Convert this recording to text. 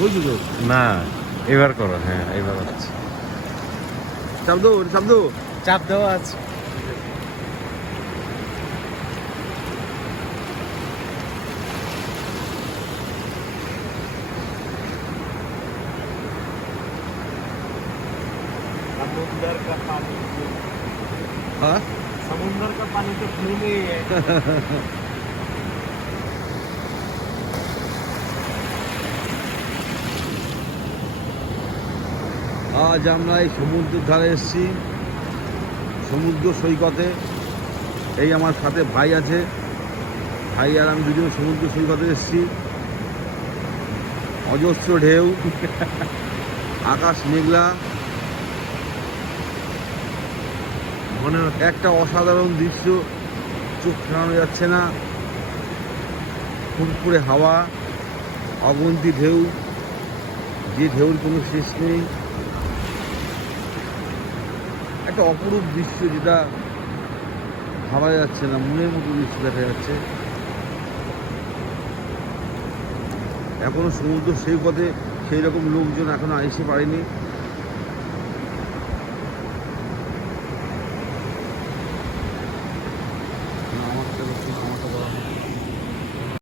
হয়েছে তো না, এবার করো। হ্যাঁ, এবার হচ্ছে। চাপ দো চাপ দো। চাপ দেওয়া আছে। समुंदर का पानी হ্যাঁ समुंदर का पानी तो फ्री में ही है। আজ আমরা এই সমুদ্রের ধারে এসেছি, সমুদ্র সৈকতে। এই আমার সাথে ভাই আছে, ভাই আর আমি দুজন সমুদ্র সৈকতে এসেছি। অজস্র ঢেউ, আকাশ মেঘলা, মনে একটা অসাধারণ দৃশ্য, চোখ ফেরানো যাচ্ছে না। ফুরফুরে হাওয়া, অগন্তি ঢেউ, যে ঢেউর কোনো শেষ নেই। একটা অপরূপ দৃশ্য, যেটা ভাবা যাচ্ছে না, মনের মতো দৃশ্য দেখা যাচ্ছে। এখনো সমুদ্র সৈকতে সেই রকম লোকজন এখনো এসে পারেনি।